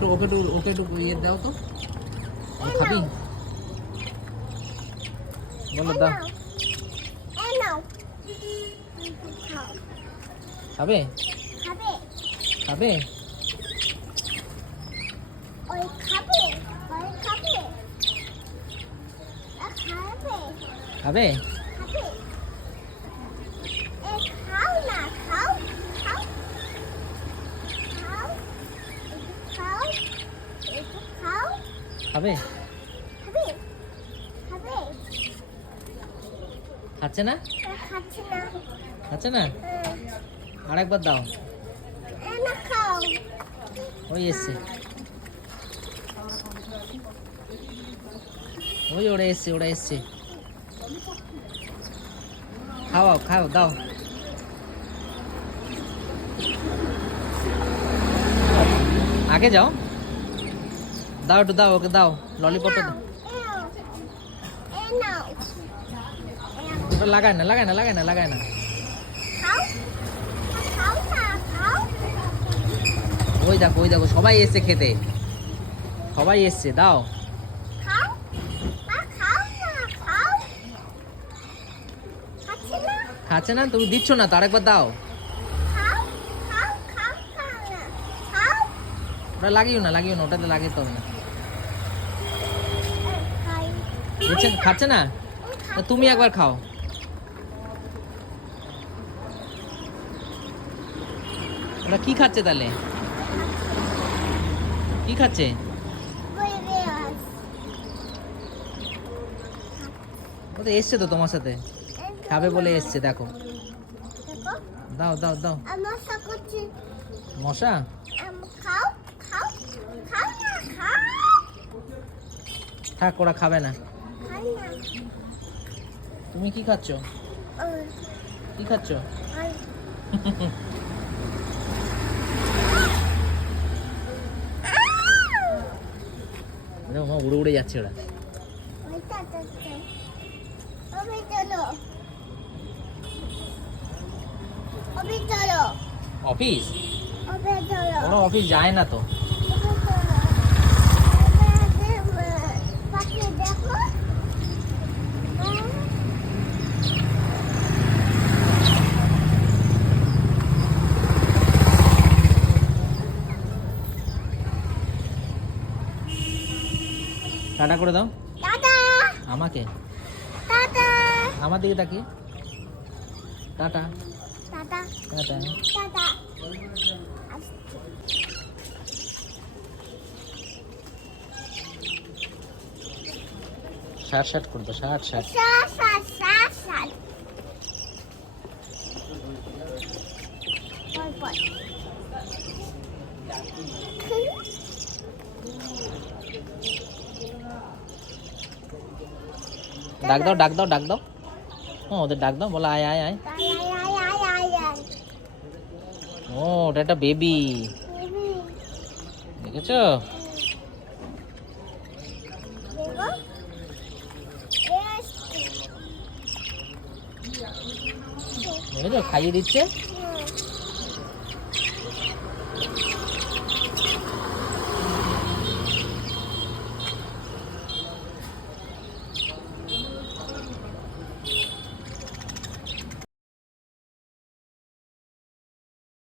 একটু ইয়ে দাও তো। খাবি? বলো দাও। খাবে? খাবে? খাবে? খাবে? খাচ্ছে না? খাচ্ছে না? আরেকবার দাও। ওই এসছে, ওই ওরা এসছে। খাওয়াও, খাও, দাও। আগে যাও, দাও একটু দাও, ওকে দাও ললিপপটা দাও। ওটা লাগায় না। ওই দেখো সবাই এসছে খেতে, সবাই এসছে, দাও। খাচ্ছে না? তুমি দিচ্ছ না তো, আরেকবার দাও। ওটা লাগিও না, ওটাতে লাগিয়ে তো না। খাচ্ছে না? তুমি একবার খাও। ওরা কি খাচ্ছে তাহলে? কি খাচ্ছে? ও তো এসছে তো তোমার সাথে, খাবে বলে এসছে, দেখো। দাও। মশা? থাক, ওরা খাবে না। তুমি কি খাচ্ছ? উড়ে যাচ্ছে ওরা। অফিস? কোনো অফিস যায় না তো। টাটা করে দাও আমাকে, আমার দিকে তাকিয়ে টাটা। শার্ট করে দাও, শার্ট। ডাক দাও। ওদের ডাক দাও, বলো আয়। ও, ওটা একটা বেবি, দেখেছো? খাইয়ে দিচ্ছে।